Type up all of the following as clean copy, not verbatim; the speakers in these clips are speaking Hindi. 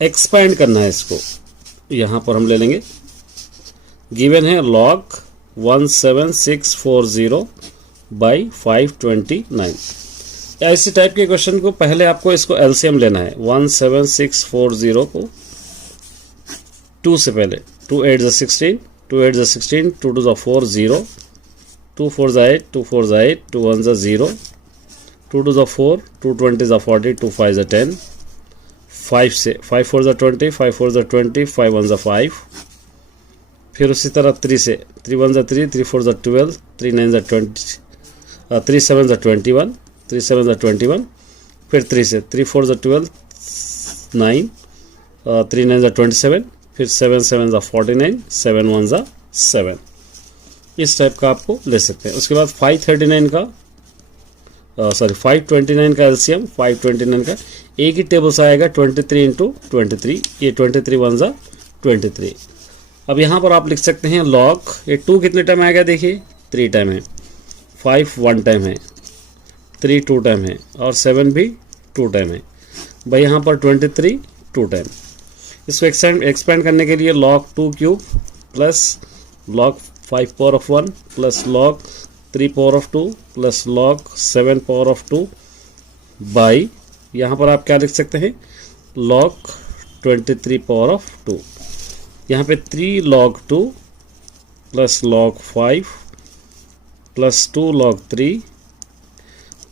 एक्सपैंड करना है इसको। यहाँ पर हम ले लेंगे, गिवन है log 17640 बाई 529। ऐसी टाइप के क्वेश्चन को पहले आपको इसको एलसीएम लेना है। 17640 को 2 से पहले 2 8 16, 2 8 16, 2 2 4 0, 2 4 8, 2 4 8, 2 1 0, 2 2 4, 2 20 40, 2 5 10, 5 से 5 4 20, 5 4 20, 5 1 5, फिर उसी तरह 3 से 3 1 3, 3 4 12, 3 9 20, 3 7 21, 3 7 21, फिर 3 से 3 4 12 9, 3 9 27, फिर 7 7 49, 7 1 7। इस टाइप का आपको ले सकते हैं। उसके बाद 539 का 529 का एलसीएम, 529 का एक ही टेबल से आएगा 23 इंटू 23, ये 23 1 23। अब यहाँ पर आप लिख सकते हैं लॉग, ये 2 कितने टाइम आएगा देखिए, 3 टाइम है, 5 1 टाइम है, 3 2 टाइम है, और 7 भी 2 टाइम है भाई। यहाँ पर 23 2 टाइम। इसको एक्सपेंड करने के लिए log 2 cube plus log 5 power of 1 plus log 3 power of 2 plus log 7 power of 2 by, यहाँ पर आप क्या लिख सकते हैं, log 23 पावर ऑफ 2। यहाँ पे 3 log 2 plus log 5 plus 2 log 3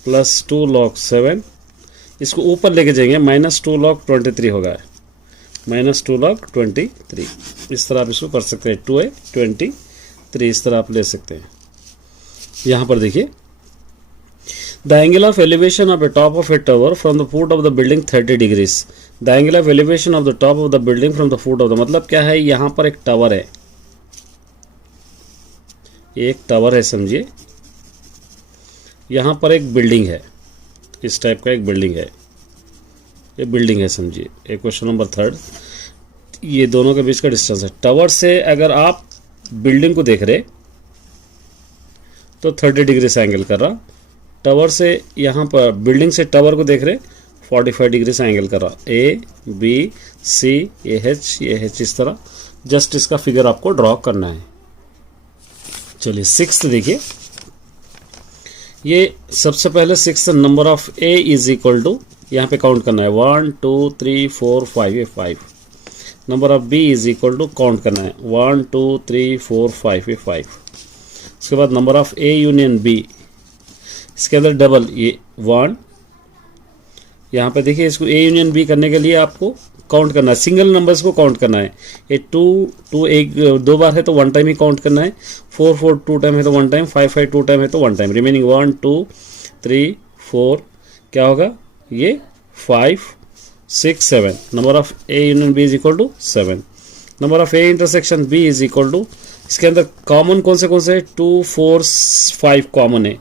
plus 2 log 7, इसको ऊपर लेके जाएंगे, -2 log 23 होगा, -2 log 23। इस तरह आप इसको कर सकते हैं, 2a 23, इस तरह आप ले सकते हैं। यहाँ पर देखिए, the angle of elevation of the top of A tower from the foot of the building 30 degrees. The angle of elevation of the top of the building from the foot of the, मतलब क्या है, यहाँ पर एक टावर है, एक टावर है समझिए, यहाँ पर एक बिल्डिंग है, इस टाइप का एक बिल्डिंग है, ये बिल्डिंग है समझिए। एक क्वेश्चन नंबर 3, ये दोनों के बीच का डिस्टेंस है। टावर से अगर आप बिल्डिंग को देख रहे तो 30 डिग्री से एंगल कर रहा, टावर से यहाँ पर बिल्डिंग से टावर को देख रहे 45 डिग्री से एंगल कर रहा। ए बी सी ए एच इस तरह जस्ट इसका फिगर आपको ड्रॉ करना है। चलिए 6th देखिए, ये सबसे पहले 6th number of A is equal to, यहाँ पे काउंट करना है 1 2 3 4 5, ये 5। Number of B is equal to count करना है 1 2 3 4 5, ये 5। उसके बाद number of A union B, इसके अंदर डबल, ये 1। यहाँ पे देखिए, इसको ए यूनियन बी करने के लिए आपको काउंट करना है, सिंगल नंबर्स को काउंट करना है। ये 2 एक 2 बार है तो 1 टाइम ही काउंट करना है, 4 4 2 टाइम है तो 1 टाइम, 5 5 2 टाइम है तो 1 टाइम, रिमेनिंग 1 2 3 4, क्या होगा ये 5 6 7। Number of A union B is equal to 7। Number of A intersection B is equal to, इसके अंदर कॉमन कौन से है, 2 4 5 कॉमन है,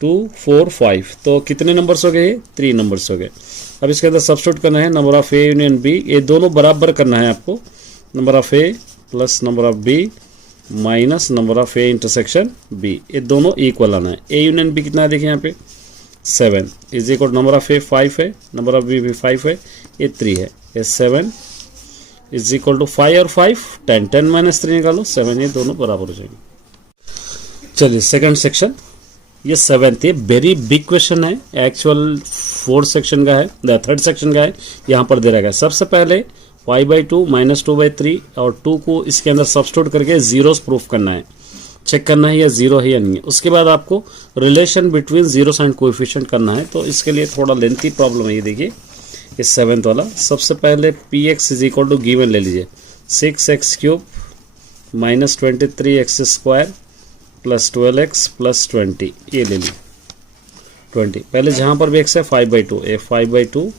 2 4 5, तो कितने नंबर्स हो गए, 3 नंबर्स हो गए। अब इसके अंदर सब्स्टिट्यूट करना है number of A union B, ये दोनों बराबर करना है आपको, number of A plus number of B minus number of A intersection B, ये दोनों इक्वल आना है। ए यूनियन बी कितना है देखिए यहाँ पे 7 इज इक्वल, नंबर ऑफ ए 5 है, नंबर ऑफ बी भी 5 है, ये 3 है, ये 7 इज इक्वल टू 5 और 5 10, 10 माइनस 3 निकालो 7, ये दोनों बराबर हो जाएंगे। चलिए सेकंड सेक्शन, ये 7th, ये वेरी बिग क्वेश्चन है, एक्चुअल 4th सेक्शन का है, 3rd सेक्शन का है, यहाँ पर दे रहेगा। सबसे पहले 5/2 -2/3 और 2 को इसके अंदर सब्स्टिट्यूट करके जीरोस प्रूफ करना है, चेक करना है या जीरो है या नहीं है। उसके बाद आपको relation between zeros and coefficient करना है, तो इसके लिए थोड़ा लेंथी प्रॉब्लम है। ये देखिए, ये 7th वाला, सबसे पहले px is equal to given ले लीजिए 6x³ minus 23x² plus 12x plus 20, ये ले ली 20। पहले जहाँ पर भी x है 5/2, ये 5/2,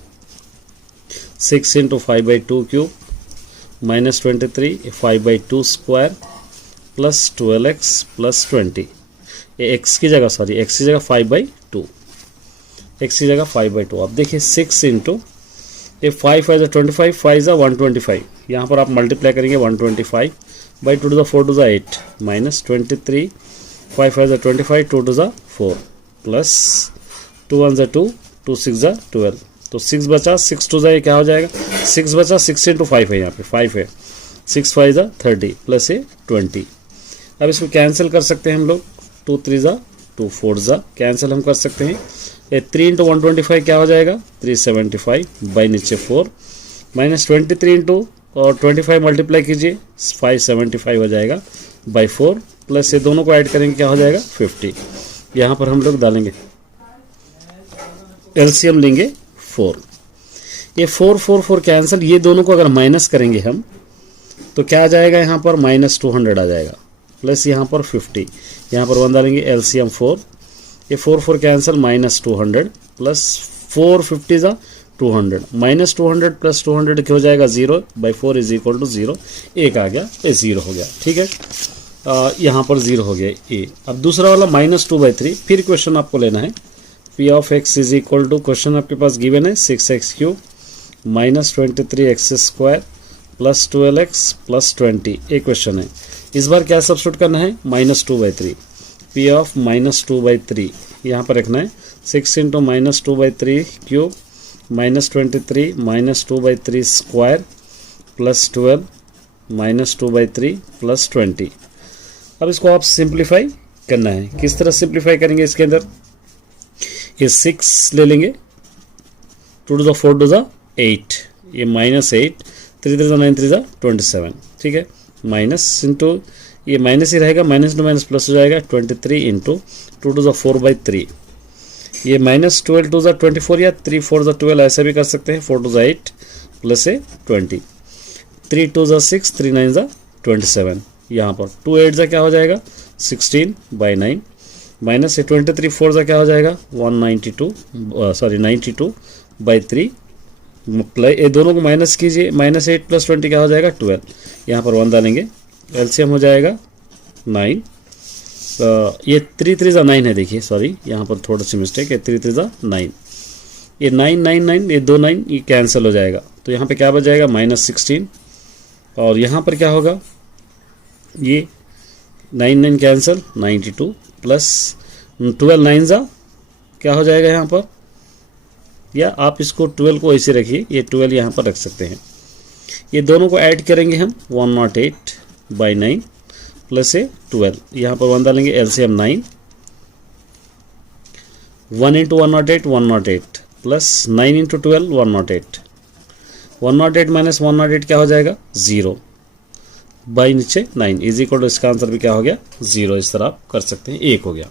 6 into 5/2 cube minus 23, 5/2 square plus 12x plus 20, ये x की जगह, सॉरी x की जगह 5/2, x की जगह 5/2। अब देखिए 6 इंटू, ये 5 है 25, 5 है 125, यहाँ पर आप मल्टीप्लाई करेंगे 125 by 2 to the 4 to the 8 minus 23, 5 है 25, 2 to the 4 प्लस 2 1 2, 2 6 12, तो 6 बचा, 6 टू जा क्या हो जाएगा, 6 बचा, 6 इंटू 5 है, यहाँ पे 5 है, 6 5 जा 30 प्लस ये 20। अब इसको कैंसिल कर सकते हैं हम लोग, 2 3 जा 2 4 जा कैंसिल हम कर सकते हैं। ये 3 इंटू 125 क्या हो जाएगा, 375 बाई नीचे 4 माइनस 23 इंटू और 25 मल्टीप्लाई कीजिए 575 हो जाएगा बाई 4 प्लस ये दोनों को ऐड करेंगे क्या हो जाएगा 50। यहाँ पर हम लोग डालेंगे एलसीएम लेंगे 4, ये 4 4 4 कैंसिल, ये दोनों को अगर माइनस करेंगे हम तो क्या आ जाएगा, यहाँ पर माइनस 200 आ जाएगा प्लस यहाँ पर 50, यहाँ पर 1 डालेंगे एलसीएम 4, ये 4 4 कैंसिल माइनस 200 प्लस 450 जा 200 माइनस 200 प्लस 200 क्या हो जाएगा 0 बाई 4 इज इक्वल टू 0, एक आ गया, ये 0 हो गया। ठीक है, यहाँ पर 0 हो गया ए। अब दूसरा वाला माइनस 2/3, फिर क्वेश्चन आपको लेना है, P of X is equal to, question आपके पास गिवन है 6x³ minus 23x² plus 12x plus 20, एक क्वेश्चन है। इस बार क्या सब्स्टिट्यूट करना है, माइनस 2/3, पी ऑफ माइनस 2/3 यहाँ पर रखना है, 6 into minus 2/3³ minus 23 minus 2/3² plus 12 minus 2/3 plus 20। अब इसको आप सिंप्लीफाई करना है, किस तरह सिंप्लीफाई करेंगे, इसके अंदर ये 6 ले लेंगे, 2 to the 4 to the 8, ये माइनस 8, 3 3 9 3 27, ठीक है, माइनस इंटू ये माइनस ही रहेगा, माइनस इंटू माइनस प्लस हो जाएगा 23 इंटू 2 to the 4/3, ये माइनस 12 to the 24 या 3 4 the 12 ऐसा भी कर सकते हैं, 4 to the 8 plus 20, 3 2 the 6 3 9 the 27, यहाँ पर 2 8 क्या हो जाएगा 16/9 माइनस 23 4 का क्या हो जाएगा 92/3 प्लस ये दोनों को माइनस कीजिए, माइनस 8 प्लस 20 क्या हो जाएगा 12, यहाँ पर 1 डालेंगे, एलसीएम हो जाएगा 9, ये 3 3 9 है, देखिए सॉरी यहाँ पर थोड़ा सी मिस्टेक है, 3 3 9, ये 9 9 9 ये 2 9 ये कैंसिल हो जाएगा, तो यहाँ पे क्या बच जाएगा माइनस 16, और यहाँ पर क्या होगा, ये 9 9 कैंसिल 92 प्लस 12 9 जा क्या हो जाएगा यहाँ पर, या आप इसको 12 को ऐसे रखिए, ये 12 यहाँ पर रख सकते हैं, ये दोनों को ऐड करेंगे हम 108/9 प्लस 12, यहाँ पर 1 डालेंगे, LCM 9, 1 into 108 plus 9 into 12 108, 108 minus 108 क्या हो जाएगा 0 बाई नीचे 9 इज इक्वल टू, इसका आंसर भी क्या हो गया 0, इस तरह आप कर सकते हैं, 1 हो गया।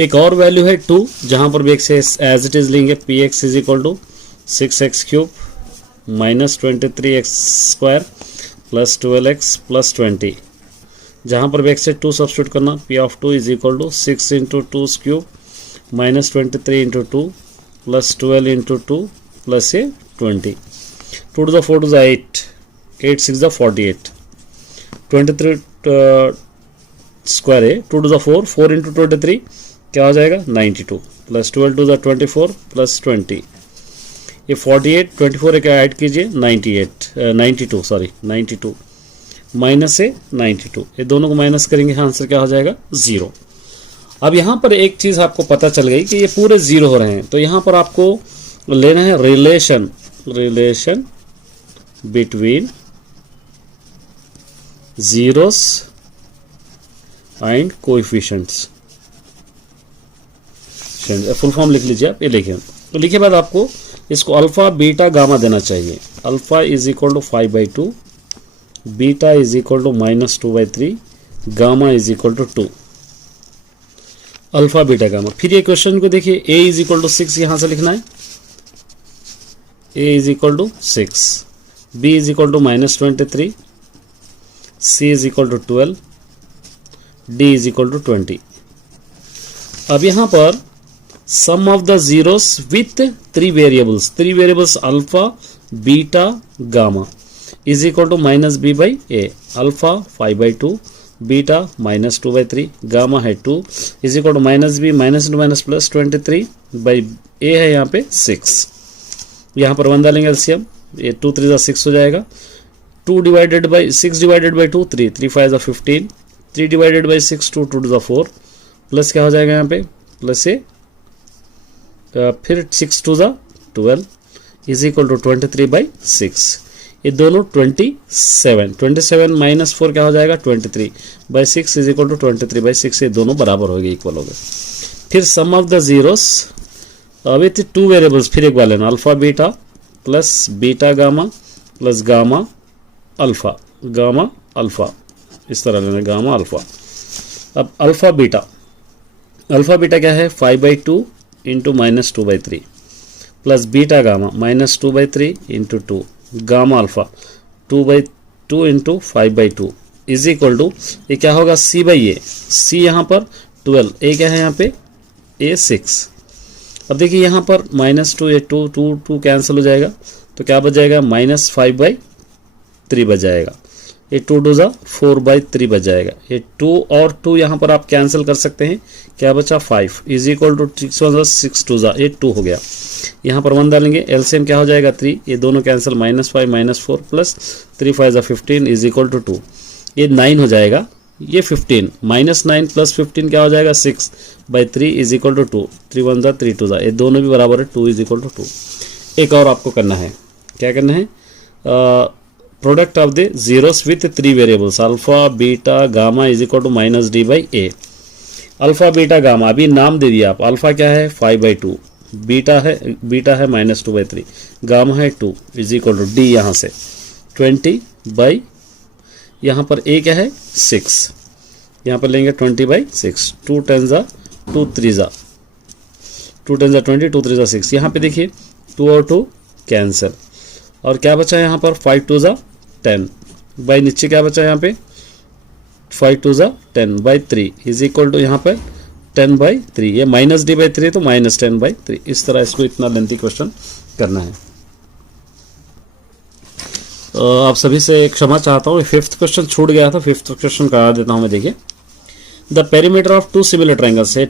एक और वैल्यू है 2, जहां पर भी एक्स एज इट इज लेंगे, P X is equal to 6x³ minus 23x² plus 12x plus 20, जहां पर भी एक्स से 2 सब्स्टिट्यूट करना, P of 2 is equal to 6 into 2³ minus 23 into 2 plus 12 into 2 plus 20, 2 to the 4 to the 8, 8 6 the 48, 23 square है, 2 to the 4, 4 इंटू 23 क्या हो जाएगा 92 प्लस 12 to the 24 प्लस 20, ये 48 24 का ऐड कीजिए 92 माइनस से 92, ये दोनों को माइनस करेंगे, आंसर क्या हो जाएगा 0। अब यहाँ पर एक चीज़ आपको पता चल गई कि ये पूरे 0 हो रहे हैं, तो यहाँ पर आपको लेना है relation between zeros and coefficients, full form लिख लीजिए आप, ये लिखे, तो लिखे बाद आपको इसको अल्फा बीटा गामा देना चाहिए, alpha is equal to 5/2, beta is equal to -2/3, gamma is equal to 2, alpha beta gamma. फिर ये क्वेश्चन को देखिए, a इज इक्वल टू 6 यहां से लिखना है, a is equal to 6, b is equal to -23, c is equal to 12, d is equal to 20। अब यहां पर sum of the zeros with 3 variables alpha beta gamma is equal to -b/a, alpha 5/2, beta -2/3, gamma है 2 is equal to -b minus into minus plus 23/a है यहाँ पे 6, यहाँ पर 1 डालेंगे एलसीएम, ये 2 3 6 हो जाएगा, 6 divided by 2 3 3 5 15, 3 divided by 6 2 to the 4 plus क्या हो जाएगा यहाँ पे प्लस फिर 6 to the 12 is equal to 23/6। ये दोनों 27 माइनस 4 क्या हो जाएगा 23/6 इज इक्वल टू 23/6। ये दोनों बराबर हो गए, इक्वल हो गए। फिर sum of the zeros with 2 variables, फिर एक बार लेना, alpha beta plus beta gamma plus gamma alpha, इस तरह लेना, गामा अल्फा। अब अल्फा बीटा क्या है 5/2 into -2/3 plus beta gamma -2/3 into 2 gamma alpha 2/2 into 5/2 is equal to, ये क्या होगा C/A, C यहाँ पर 12, ए क्या है यहाँ पे A 6। अब देखिए यहाँ पर -2 ये 2 कैंसिल हो जाएगा, तो क्या बच जाएगा -5/3 बच जाएगा। ये 2 2 4/3 बच जाएगा। ये 2 और 2 यहाँ पर आप कैंसिल कर सकते हैं, क्या बचा 5 इज इक्वल टू 6 1 6 2 ये 2 हो गया। यहाँ पर 1 डालेंगे, एलसीएम क्या हो जाएगा 3, ये दोनों cancel -5 -4 plus 3 5 15 is equal to 2, ये 9 हो जाएगा। ये 15 -9 प्लस 15 क्या हो जाएगा 6/3 इज इक्वल टू 2, 3 1 3 2 ये दोनों भी बराबर है 2 इज इक्वल टू 2। एक और आपको करना है, क्या करना है, product of the zeros with 3 variables alpha beta gamma is equal to -D/A। Alpha beta gamma अभी नाम दे दिया आप, अल्फा क्या है 5/2, बीटा है -2/3, गामा है 2 इज इक्वल टू D यहाँ से 20 यहाँ पर A क्या है 6, यहाँ पर लेंगे 20/6, 2 10 2 3 2 10 20 2 3 6। यहाँ पे देखिए 2 और 2 कैंसिल, और क्या बचा यहाँ पर 5 2 10 बाई नीचे क्या बचा यहाँ पे 5 2 10/3 इज इक्वल टू यहाँ पे 10/3, ये -D/3 तो -10/3। इस तरह इसको इतना लेंथी क्वेश्चन करना है। आप सभी से क्षमा चाहता हूँ, 5th क्वेश्चन छूट गया था, 5th क्वेश्चन करा देता हूँ मैं। देखिए the perimeter of 2 similar triangles है,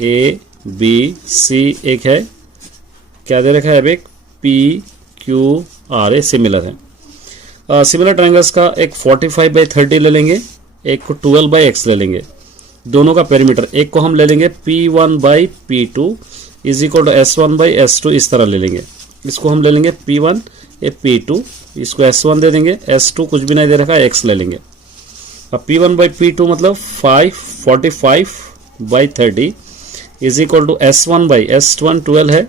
A B C, एक है क्या दे रखा है, अब एक P Q R, ये सिमिलर है। सिमिलर ट्राइंगल्स का एक 45/30 ले लेंगे, एक को 12/x ले लेंगे, दोनों का पेरीमीटर। एक को हम ले लेंगे P1/P2 is equal to S1/S2, इस तरह ले लेंगे। इसको हम ले लेंगे P1 ये P2, इसको S1 दे देंगे, S2 कुछ भी नहीं दे रखा है, X ले लेंगे। अब P1/P2 मतलब 45/30 इज इक्वल टू S1 12 है,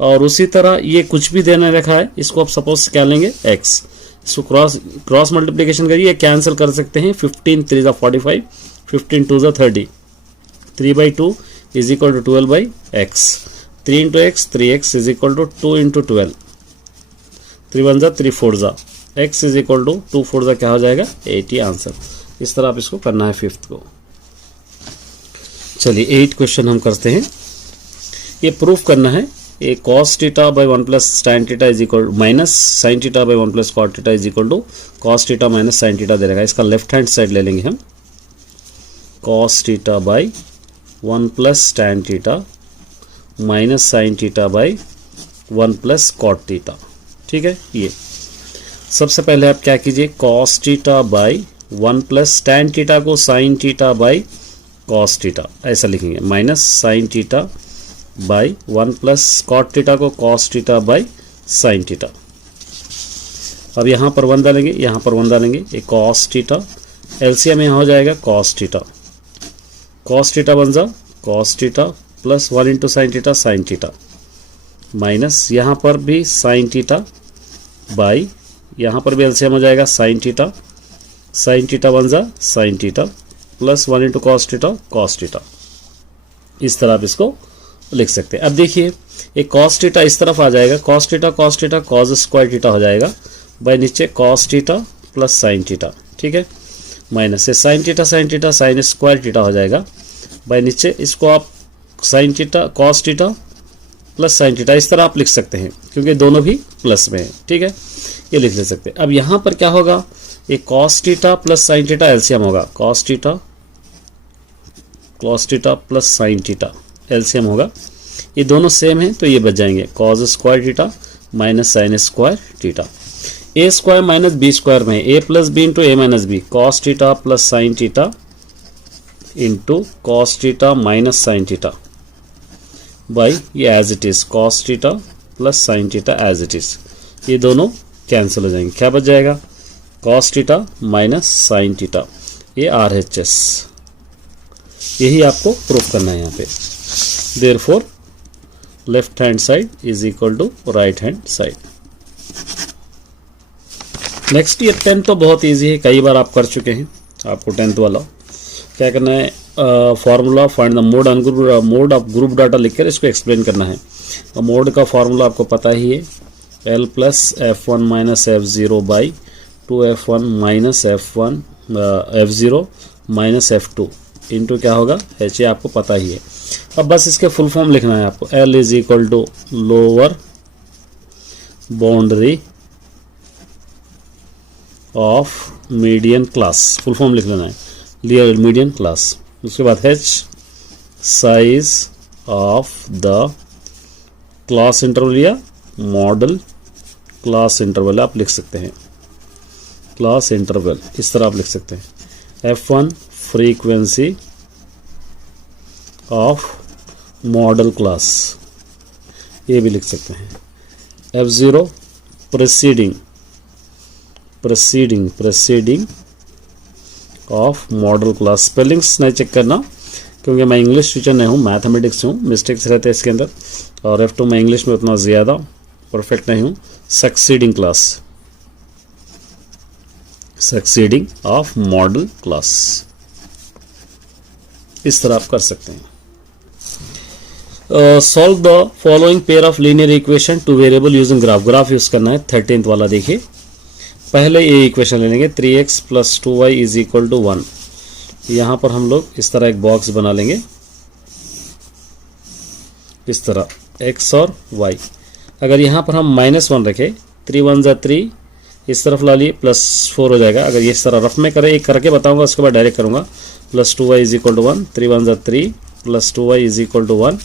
और उसी तरह ये कुछ भी देने रखा है, इसको आप सपोज क्या लेंगे X, इसको क्रॉस मल्टीप्लिकेशन करिए, कैंसिल कर सकते हैं। 15 3 45, 15 2 30, 3/2 is equal to 12/x, 3 into X 3x is equal to 2 into 12, 3 1 3 4 x is equal to 2 4 क्या हो जाएगा 80 आंसर। इस तरह आप इसको करना है 5th को। चलिए 8 क्वेश्चन हम करते हैं। ये प्रूफ करना है, ये cos theta by 1 plus tan theta is equal minus sin theta by 1 plus cot theta is equal to cos theta minus sin theta दे रहेगा। इसका लेफ्ट हैंड साइड ले लेंगे हम, cos theta by 1 plus tan theta minus sin theta by 1 plus cot theta. ठीक है, ये सबसे पहले आप क्या कीजिए, cos theta by 1 plus tan theta को sin theta by cos theta ऐसा लिखेंगे, minus sin theta by 1 plus cot theta को cos theta by sin theta. अब यहाँ पर 1 डालेंगे, यहाँ पर 1 डालेंगे, ये cos थीटा एलसीएम यहाँ हो जाएगा cos थीटा बन जा cos theta plus 1 into sin theta minus यहाँ पर भी sin थीटा बाई यहाँ पर भी एलसीएम हो जाएगा sin थीटा बन जा sin theta plus 1 into cos theta. इस तरह आप इसको लिख सकते हैं। अब देखिए एक cos थीटा इस तरफ आ जाएगा, cos theta cos square theta हो जाएगा बाई नीचे cos theta plus sin theta. ठीक है, माइनस से sin theta sin square theta हो जाएगा बाई नीचे, इसको आप sin theta cos theta plus sin theta इस तरह आप लिख सकते हैं, क्योंकि दोनों भी प्लस में है। ठीक है, ये लिख ले सकते हैं। अब यहाँ पर क्या होगा, ये cos theta plus sin theta LCM होगा, cos theta plus sin theta LCM होगा, ये दोनों सेम है तो ये बच जाएंगे cos square theta minus sin square theta. A square minus B square में A plus B into A minus B, cos theta plus sin theta into cos theta minus sin theta, by ये as it is cos theta plus sine theta as it is, ये दोनों कैंसिल हो जाएंगे। क्या बच जाएगा? Cos theta minus sine theta, ये RHS। यही आपको प्रूफ करना है यहाँ पे। Therefore left hand side is equal to right hand side. Next ये 10 तो बहुत इजी है, कई बार आप कर चुके हैं। आपको 10th वाला क्या करना है, formula find the mode of group data लिखकर इसको एक्सप्लेन करना है। और मोड का फार्मूला आपको पता ही है, L plus F1 minus F0 by 2F1 minus F0 minus F2 into क्या होगा H, ये आपको पता ही है। अब बस इसके फुल फॉर्म लिखना है आपको। L is equal to lower boundary of median class, full form लिख लेना है, लियर मीडियन क्लास। उसके बाद H size of the class interval या मॉडल क्लास इंटरवल आप लिख सकते हैं, क्लास इंटरवल इस तरह आप लिख सकते हैं। F1 frequency of model class, ये भी लिख सकते हैं। F0 preceding of model class. Spellings नहीं चेक करना क्योंकि मैं इंग्लिश टीचर नहीं हूँ, मैथमेटिक्स हूँ, मिस्टेक्स रहते हैं इसके अंदर। और F2 मैं इंग्लिश में उतना ज़्यादा परफेक्ट नहीं हूँ। सक्सीडिंग ऑफ मॉडल क्लास, इस तरह आप कर सकते हैं। Solve the following pair of linear equation two variable using graph use करना है। 13th वाला देखिए, पहले ये इक्वेशन ले लेंगे 3x plus 2y is equal to 1। यहाँ पर हम लोग इस तरह एक बॉक्स बना लेंगे, इस तरह x और y। अगर यहाँ पर हम -1 रखें, 3 1 जा 3, इस तरफ ला लिए +4 हो जाएगा। अगर ये इस तरह रफ में करें, एक करके बताऊंगा, उसके बाद डायरेक्ट करूंगा। Plus 2y is equal to 1, 3 1 जा 3 plus 2y is equal to 1,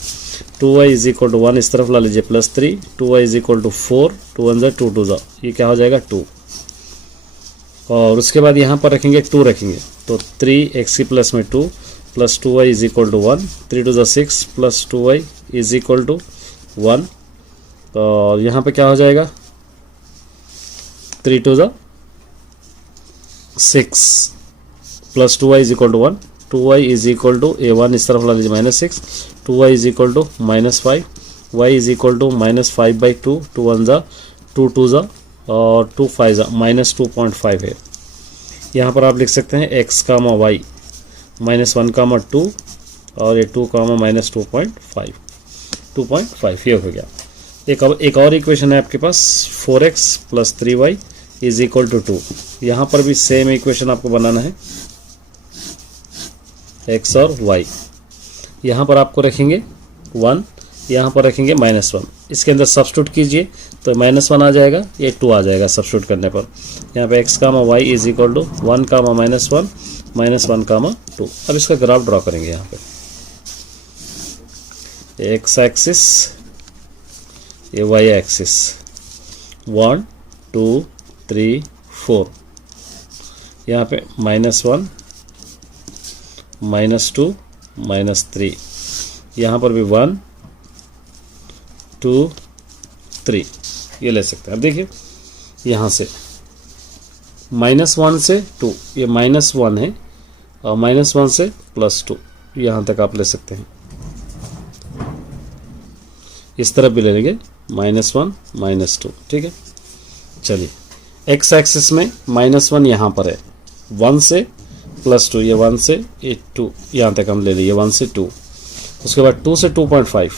2y is equal to 1 इस तरफ ला लीजिए +3, 2y इज इक्वल टू 4, 2 1 जा 2 2 जा, ये क्या हो जाएगा 2। और उसके बाद यहाँ पर रखेंगे 2 रखेंगे, तो 3x की प्लस में 2 plus 2y is equal to 1, 3 2 जा 6 plus 2y is equal to 1। और यहाँ पे क्या हो जाएगा 3 2 जा 6 plus 2y is equal to 1, 2y is equal to a1 इस तरफ ला लीजिए -6, 2y is equal to -5, y is equal to -5/2, 2 1 जा 2 2 जा और 2 5 जा -2.5 है। यहाँ पर आप लिख सकते हैं x कामा y -1 2 और ये 2 -2.5, 2.5 ये हो गया। एक और इक्वेशन है आपके पास 4x plus 3y is equal to 2। यहाँ पर भी सेम इक्वेशन आपको बनाना है, x और y। यहाँ पर आपको रखेंगे 1, यहाँ पर रखेंगे -1, इसके अंदर सब्स्टिट्यूट कीजिए तो -1 आ जाएगा, ये 2 आ जाएगा सब्स्टिट्यूट करने पर। यहाँ पे x comma y is equal to 1 comma -1 -1 comma 2। अब इसका ग्राफ ड्रॉ करेंगे। यहाँ पे x एक्सिस, ये y एक्सिस, 1 2 3 4, यहाँ पे -1 -2 -3, यहाँ पर भी 1 2 3, ये ले सकते हैं। अब देखिए यहाँ से -1 से 2, ये -1 है और -1 से +2, यहाँ तक आप ले सकते हैं। इस तरफ भी ले लेंगे -1 -2, ठीक है। चलिए x एक्सिस में -1 यहाँ पर है, 1 से +2, ये 1 से 2 यहाँ तक हम ले लिए, 1 से 2। उसके बाद 2 से 2.5,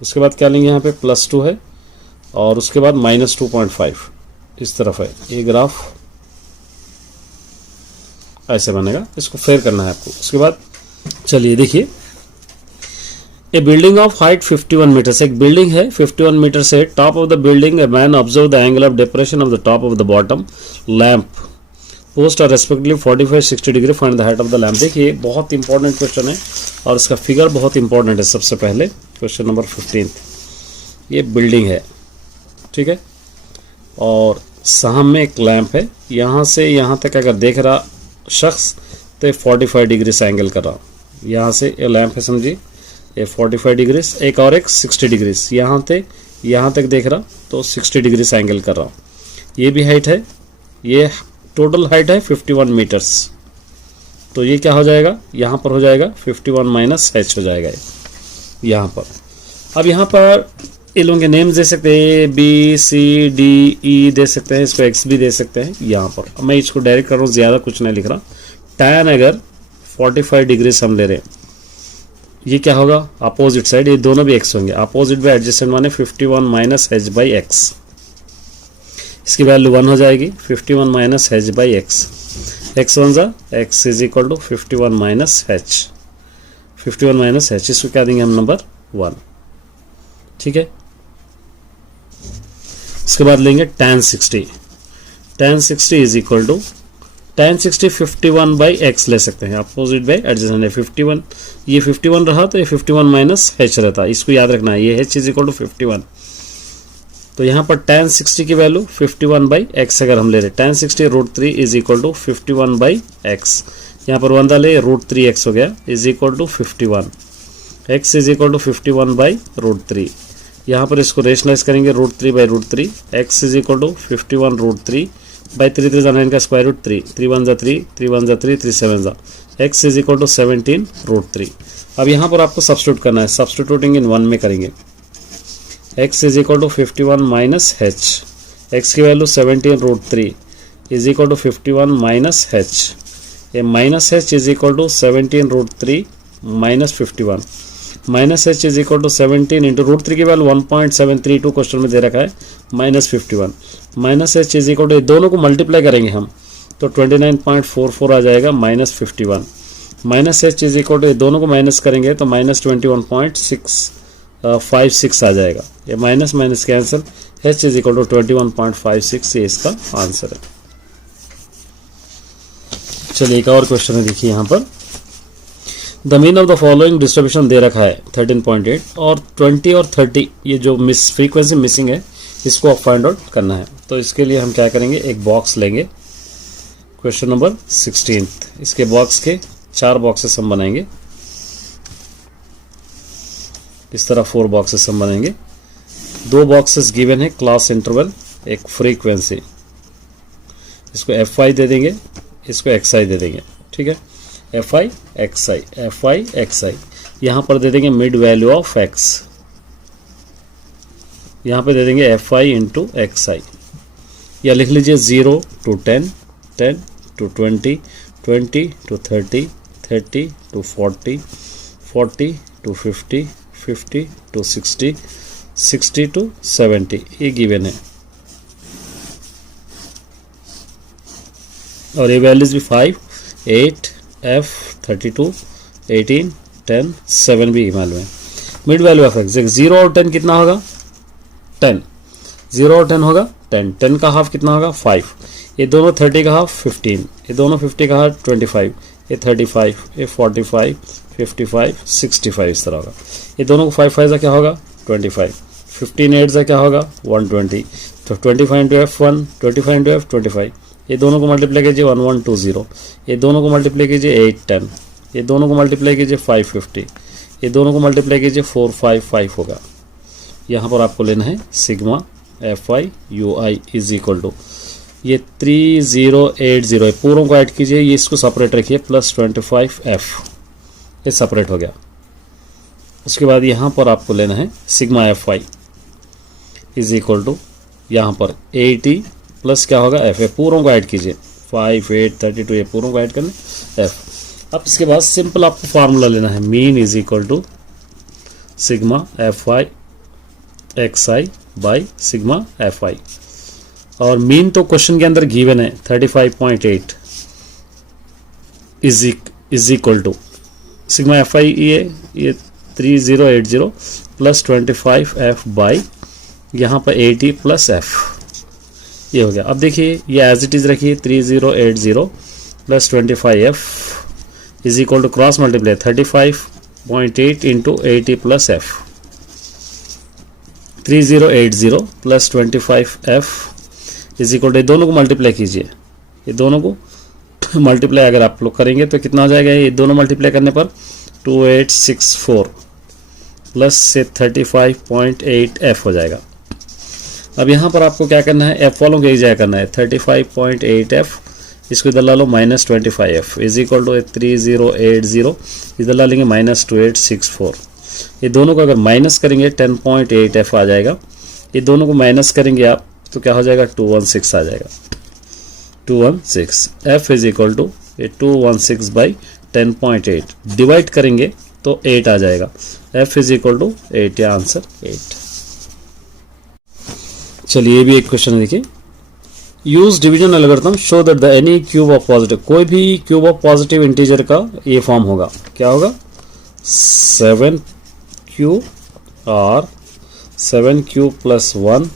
उसके बाद क्या लेंगे, यहाँ पे +2 है और उसके बाद -2.5 इस तरफ है। ये ग्राफ ऐसे बनेगा, इसको फेयर करना है आपको। उसके बाद चलिए देखिए, a building of height 51 metres, एक बिल्डिंग है 51 मीटर से, top of the building a man observe the angle of depression of the top of the bottom lamp post are respectively 45-60 degree, find the height of the lamp. देखिए बहुत इंपॉर्टेंट क्वेश्चन है और इसका फिगर बहुत इंपॉर्टेंट है। सबसे पहले क्वेश्चन नंबर 15, ये बिल्डिंग है, ठीक है, और सामने एक लैंप है, यहाँ से यहाँ तक अगर देख रहा शख्स तो 45 डिग्री से एंगल कर रहा। यहाँ से ये लैंप है समझिए, ये 45 डिग्रीज, एक और एक 60 डिग्रीज, यहाँ तक देख रहा तो 60 डिग्रीज एंगल कर रहा हूँ। ये भी हाइट है, ये टोटल हाइट है 51 मीटर्स। तो ये क्या हो जाएगा, यहाँ पर हो जाएगा 51 माइनस h हो जाएगा यहाँ पर। अब यहाँ पर इन लोगों के नेम्स दे सकते हैं, बी सी डी ई दे सकते हैं, इसको एक्स भी दे सकते हैं यहाँ पर। अब मैं इसको डायरेक्ट कर रहा हूँ, ज़्यादा कुछ नहीं लिख रहा। tan अगर 45 डिग्री हम ले रहे हैं, ये क्या होगा, अपोजिट साइड, ये दोनों भी x होंगे, अपोजिट बाय एडजेसेंट माने 51 माइनस h बाई एक्स। इसकी वैल्यू 1 हो जाएगी, 51 minus h by x, x one जा x is equal to 51 minus h, 51 minus h, इसको क्या देंगे हम, नंबर 1। ठीक है, इसके बाद लेंगे tan 60, tan 60 is equal to tan 60 51 by x ले सकते हैं, अपोजिट बाई एडजेसेंट है 51, ये 51 रहा तो ये 51 माइनस h रहता है, इसको याद रखना है, ये h इज इक्वल टू 51। तो यहाँ पर tan 60 की वैल्यू 51 बाई एक्स अगर हम ले रहे, tan 60 √3 is equal to 51 by x, यहाँ पर 1 डाले √3x हो गया, is equal to 51, x is equal to 51 by √3। यहाँ पर इसको रेशनलाइज करेंगे, √3 by √3, x is equal to 51 √3 by 3 3 9 का स्क्वायर रूट 3, 3 1 जा 3, 3 1 जा 3, 3 7 जा, x इज इक्वल टू 17 √3। अब यहाँ पर आपको सब्स्टिट्यूट करना है, सब्स्टिट्यूटिंग इन 1 में करेंगे, x is equal to 51 minus h, x की value 17 √3 is equal to 51 minus h, ये minus h is equal to 17 √3 minus 51, minus h is equal to 17 into √3 की वैल्यू 1.732 क्वेश्चन में दे रखा है, minus 51, minus h is equal to, दोनों को मल्टीप्लाई करेंगे हम तो 29.44 आ जाएगा, minus 51, minus h is equal to, दोनों को माइनस करेंगे तो माइनस 21.656 आ जाएगा, ये minus minus cancel, h is equal to 21.56, ये इसका आंसर है। चलिए एक और क्वेश्चन है, देखिए यहाँ पर the mean of the following distribution दे रखा है 13.8 और 20 और 30, ये जो फ्रीक्वेंसी मिसिंग है इसको आप फाइंड आउट करना है। तो इसके लिए हम क्या करेंगे, एक बॉक्स लेंगे, क्वेश्चन नंबर 16, इसके बॉक्स के 4 बॉक्सेस हम बनाएंगे, इस तरह 4 बॉक्सेस हम बनाएंगे, 2 बॉक्सेस गिवन है क्लास इंटरवल, एक फ्रीक्वेंसी, इसको fi दे देंगे, इसको xi दे देंगे। ठीक है, fi xi, यहाँ पर दे देंगे मिड वैल्यू ऑफ x, यहाँ पे दे देंगे fi इंटू xi, या लिख लीजिए 0 to 10, 10 to 20, 20 to 30, 30 to 40, 40 to 50, 50 to 60, 60 to 70, ये गिवन है। और ये वैल्यूज भी 5, 8, f 32, 18, 10, 7 भी मालूम है। मिड वैल्यू ऑफ x, 0 और 10 कितना होगा, 10, 0 और 10 होगा 10, 10 का हाफ कितना होगा 5, ये दोनों 30 का हाफ 15, ये दोनों 50 का हाफ 25, ये 35, ये 45, 55, 65 इस तरह होगा। ये दोनों को 5 5 का क्या होगा 25, 15 8 का क्या होगा 120, तो 25 इंटू f1, 25 इंटू f 25, ये दोनों को मल्टीप्लाई कीजिए 1120, ये दोनों को मल्टीप्लाई कीजिए 810, ये दोनों को मल्टीप्लाई कीजिए 550, ये दोनों को मल्टीप्लाई कीजिए 455 होगा। यहाँ पर आपको लेना है sigma fi ui is equal to, ये 3080 है, पूरों को ऐड कीजिए, ये इसको सेपरेट रखिए, प्लस 25f, ये सेपरेट हो गया। उसके बाद यहाँ पर आपको लेना है sigma fi is equal to, यहाँ पर 80 प्लस क्या होगा f, पूरों को ऐड कीजिए 5 8 32, ये पूरों को ऐड करना f। अब इसके बाद सिंपल आपको फार्मूला लेना है, mean is equal to sigma fi xi by sigma fi, और मीन तो क्वेश्चन के अंदर गिवन है 35.8 is equal to sigma fi, ये 3080 प्लस 25f बाई यहाँ पर 80 प्लस f, ये हो गया। अब देखिए ये एज इट इज रखिए, 3080 plus 25f is equal to cross multiply 35.8 into 80 plus f, 3080 plus 25f is equal to, ये दोनों को मल्टीप्लाई कीजिए, ये दोनों को मल्टीप्लाई अगर आप लोग करेंगे तो कितना हो जाएगा, ये दोनों मल्टीप्लाई करने पर 2864 प्लस से 35.8f हो जाएगा। अब यहाँ पर आपको क्या करना है, f वालों को एक जगह करना है, 35.8f इसको इधर ला लो -25f इज इक्वल टू 3080, इधर ला लेंगे -2864। ये दोनों को अगर माइनस करेंगे 10.8f आ जाएगा। ये दोनों को माइनस करेंगे आप तो क्या हो जाएगा, 216 आ जाएगा, 216। f is equal to 216 by 10.8 divide करेंगे तो 8 आ जाएगा। f इज इक्वल टू 8, या आंसर 8। चलिए ये भी एक क्वेश्चन है, देखिए। Use division algorithm show that the any cube of positive, कोई भी क्यूब ऑफ पॉजिटिव इंटीजर का ये फॉर्म होगा, क्या होगा, 7q और 7q प्लस 1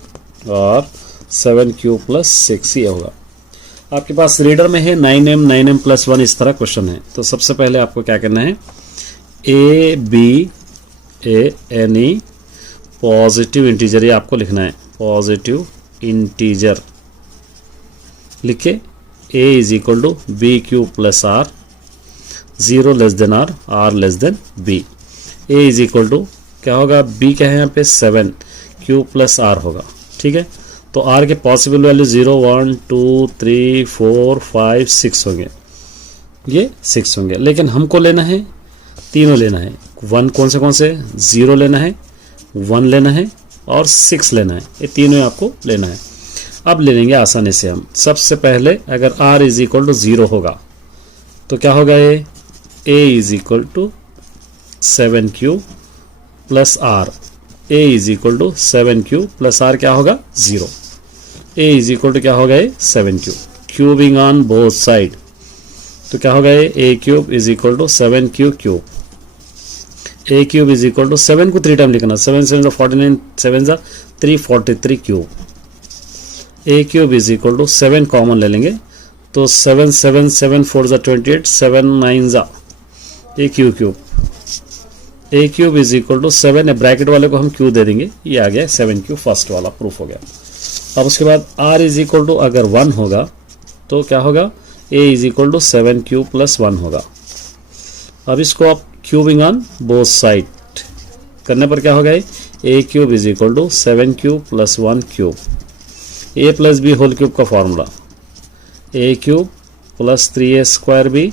और 7q प्लस 6 ये होगा। आपके पास रीडर में है 9m 9m प्लस 1 इस तरह क्वेश्चन है। तो सबसे पहले आपको क्या करना है, a be a any positive integer, ये आपको लिखना है पॉजिटिव इंटीजर लिख के a is equal to b q plus r, 0 less than r less than b. a is equal to क्या होगा, b क्या है यहाँ पे 7, q प्लस r होगा, ठीक है। तो r के पॉसिबल वैल्यू 0 1 2 3 4 5 6 होंगे, ये 6 होंगे। लेकिन हमको लेना है तीनों लेना है, 1 कौन से 0 लेना है, 1 लेना है और 6 लेना है, ये तीनों आपको लेना है। अब ले लेंगे आसानी से हम। सबसे पहले अगर r इज इक्वल टू 0 होगा तो क्या होगा, ये a is equal to 7q plus r, a is equal to 7q plus r क्या होगा 0, a इज इक्वल टू क्या होगा, ये 7q cubing on both side, तो क्या होगा, ये a cube is equal to 7q cube, a cube is equal to 7 को 3 टाइम लिखना, 7 7 49, 7 343 cube, a cube is equal to 7 common ले लेंगे तो 7 7 7 4 28, 7 9 a cube, a cube is equal to 7, bracket वाले को हम q दे देंगे, ये आ गया 7q, फर्स्ट वाला प्रूफ हो गया। अब उसके बाद r इज इक्वल टू अगर 1 होगा तो क्या होगा, a is equal to 7q plus 1 होगा। अब इसको आप क्यूबिंग ऑन बोथ साइड करने पर क्या होगा, a cube is equal to 7q plus 1 cube, a plus B whole cube का formula, a cube plus 3a square b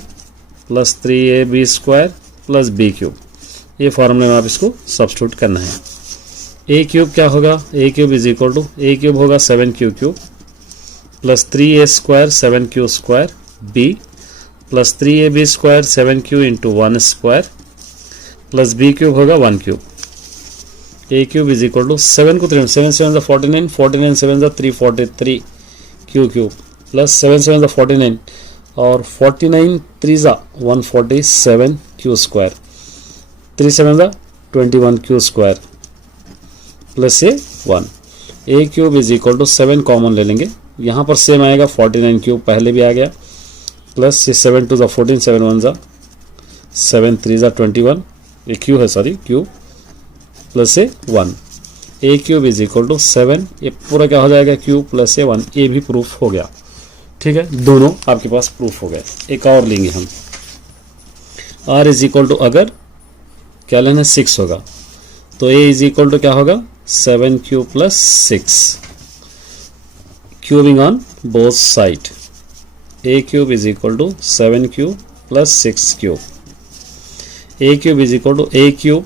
plus 3ab square plus b cube, ये फॉर्मूले में आप इसको सब्स्टिट्यूट करना है। a क्यूब क्या होगा, a cube is equal to a cube होगा 7q cube plus 3a square 7q square b plus 3ab square 7q into 1 square plus b cube होगा 1 cube. a cube is equal to 7 को 3 7 7 49, 49 7 343 q क्यूब प्लस 7 7 49 और 49 3 147 q square, 3 7 21 q square plus ये 1। a cube is equal to 7 common ले लेंगे, यहाँ पर सेम आएगा 49 क्यूब पहले भी आ गया, प्लस ये 7 2 14, 7 1 7 3 21, ये q है sorry q plus a 1। a cube is equal to 7, ये पूरा क्या हो जाएगा q प्लस ए 1, ये भी प्रूफ हो गया, ठीक है। दोनों आपके पास प्रूफ हो गए। एक और लेंगे हम, r इज इक्वल टू अगर क्या लेना 6 होगा तो a इज इक्वल टू क्या होगा 7q plus 6 cubing on both side, a cube is equal to 7q plus 6 cube, a cube is equal to a cube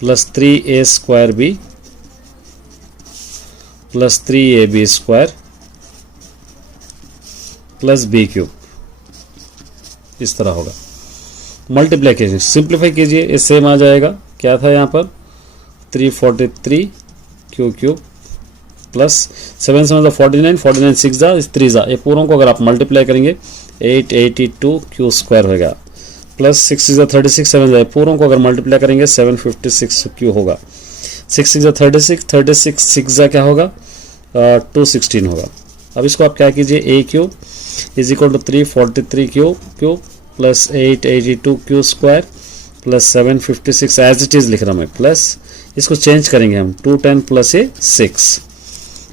plus 3a square b plus 3ab square plus b cube, इस तरह होगा। मल्टीप्लाई कीजिए, सिंप्लीफाई कीजिए, ये सेम आ जाएगा, क्या था यहाँ पर 343 q क्यूब प्लस 7 7 49, 49 6 3 ये पूरों को अगर आप मल्टीप्लाई करेंगे 882 q स्क्वायर होगा, प्लस 6 6 36 7 पूरों को अगर मल्टीप्लाई करेंगे 756 q होगा, 6 6 36 36 6 क्या होगा 216 होगा। अब इसको आप क्या कीजिए, a cube is equal to 343 cube plus 882 q square plus 756 as it is लिख रहा हूँ मैं, प्लस इसको चेंज करेंगे हम 210 plus a 6,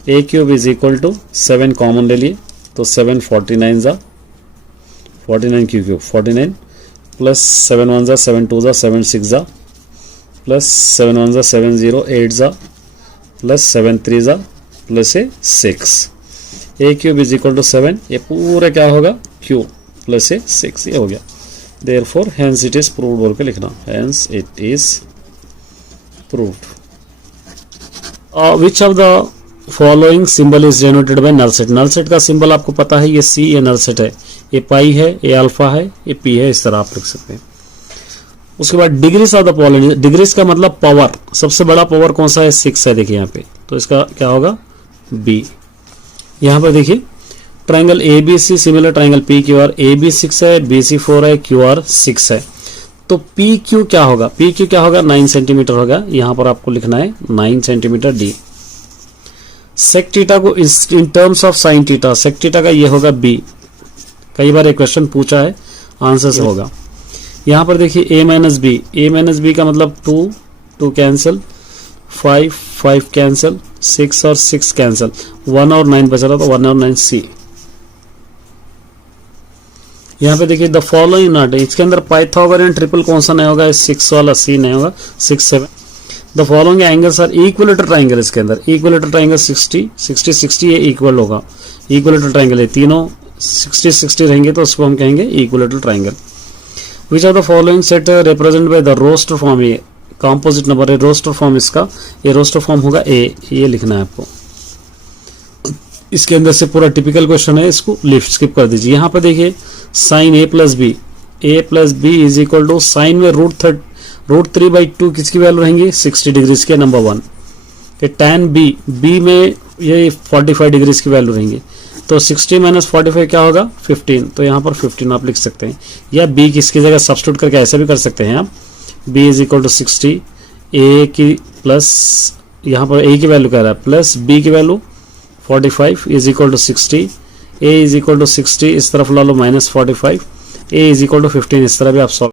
a cube is equal to 7 common ले लिए तो 7 49 49 q क्यूब 49 प्लस 7 1 7 2 7 6 प्लस 7 1 ज़ा 7 0 8 ज़ा प्लस 7 3 ज़ा plus 6 a cube is equal to 7, ये पूरा क्या होगा क्यूब प्लस 6, ये हो गया। Therefore hence it is proved बोल के लिखना, hence it is proved. Which of the following symbol is denoted by null set. Null set का सिंबल आपको पता है, ये सी, ये नल सेट है, ये पाई है, ये अल्फा है, ये पी है, इस तरह आप लिख सकते हैं। उसके बाद degrees of the polynomial, degrees का मतलब पावर, सबसे बड़ा पावर कौन सा है 6 है, देखिए यहाँ पे, तो इसका क्या होगा बी। यहाँ पर देखिए triangle A B C similar triangle P Q R, A B 6 है, बी सी 4 है, क्यू आर 6 है, तो पी क्यू क्या होगा, पी क्यू क्या होगा 9 सेंटीमीटर होगा। यहाँ पर आपको लिखना है 9 सेंटीमीटर डी। सेक थीटा को in terms of sine theta, sec theta का ये होगा बी, कई बार एक क्वेश्चन पूछा है, आंसर से होगा। यहाँ पर देखिए a minus b, a minus b का मतलब 2 कैंसिल, 5 कैंसिल, 6 और 6 कैंसिल, 1 और 9 बचा रहा, तो 1 और 9 सी। यहाँ पे देखिए द फॉलोइंग नॉट, इसके अंदर पाइथागोरियन ट्रिपल कौन सा नहीं होगा, 6 वाला सी नहीं होगा, 6 7। The following angles are equilateral triangle, इसके अंदर इक्विलेटरल ट्राइंगल 60 60 60 ये इक्वल होगा, इक्विलेटरल ट्राइंगल है, तीनों 60 60 रहेंगे तो उसको हम कहेंगे equilateral triangle. Which of the following set represent by the roster form, ये कॉम्पोजिट नंबर है, रोस्टर फॉर्म इसका, ये रोस्टर फॉर्म होगा ए, ये लिखना है आपको। इसके अंदर से पूरा टिपिकल क्वेश्चन है, इसको लिफ्ट स्किप कर दीजिए। यहाँ पर देखिए sine A plus B is equal to sine में √3/2 किसकी वैल्यू रहेंगी 60 डिग्रीज के, नंबर 1। टैन बी में ये 45 डिग्रीज की वैल्यू रहेंगी, तो 60 माइनस 45 क्या होगा 15, तो यहाँ पर 15 आप लिख सकते हैं, या बी किसकी जगह सब्स्टिट्यूट करके ऐसे भी कर सकते हैं आप। बी इज इक्वल टू 60, ए की प्लस, यहाँ पर ए की वैल्यू कह रहा है, प्लस बी की value 45 is equal to 60, A is equal to 60 इस तरफ ला लो -45, ए इज इक्वल टू 15, इस तरह भी आप सॉल्व